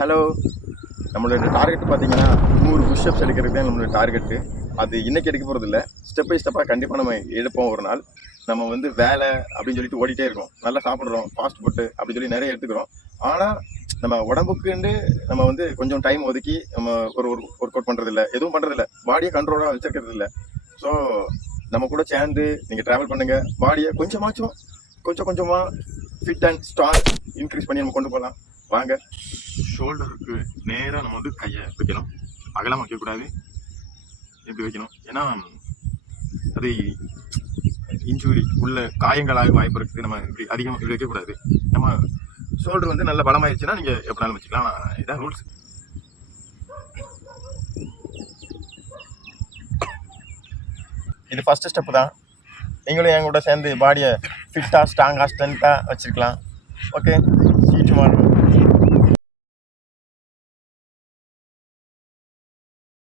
Hello, நம்மளோட target பார்த்தீங்கன்னா 100 push-ups எடுக்கிறது தான் நம்மளோட டார்கெட்டு. அது இன்னைக்கு எடுக்க போகிறது இல்லை, ஸ்டெப் பை ஸ்டெப்பாக கண்டிப்பாக நம்ம எடுப்போம். ஒரு நாள் நம்ம வந்து வேலை அப்படின்னு சொல்லிட்டு ஓடிட்டே இருக்கோம், நல்லா சாப்பிட்றோம், ஃபாஸ்ட் ஃபுட்டு அப்படின்னு சொல்லி நிறைய எடுத்துக்கிறோம். ஆனால் நம்ம உடம்புக்குண்டு நம்ம வந்து கொஞ்சம் டைம் ஒதுக்கி நம்ம ஒரு ஒர்க் அவுட் பண்ணுறதில்ல, எதுவும் பண்ணுறதில்ல, பாடியை கண்ட்ரோலாக வச்சுருக்கிறது இல்லை. ஸோ நம்ம கூட சேர்ந்து நீங்கள் ட்ராவல் பண்ணுங்கள், பாடியை கொஞ்சம் கொஞ்சமாக ஃபிட் அண்ட் ஸ்ட்ராங் இன்க்ரீஸ் பண்ணி நம்ம கொண்டு போகலாம். வாங்க. ஷோல்டருக்கு நேராக நம்ம வந்து கையை வைக்கணும், அகலம் வைக்கக்கூடாது, இப்படி வைக்கணும். ஏன்னா அது இன்ஜுரி உள்ள காயங்களாக வாய்ப்பு இருக்குது. நம்ம இப்படி அதிகம் இப்படி வைக்கக்கூடாது. நம்ம ஷோல்டர் வந்து நல்ல பலமாயிடுச்சுன்னா நீங்கள் எப்படினாலும் வச்சுக்கலாம். இதான் ரூல்ஸ். இது ஃபஸ்ட்டு ஸ்டெப்பு தான். நீங்களும் என் கூட சேர்ந்து பாடியை ஃபிட்டாக ஸ்ட்ராங்காக ஸ்ட்ரென்த்தாக வச்சுருக்கலாம். Okay, see you tomorrow.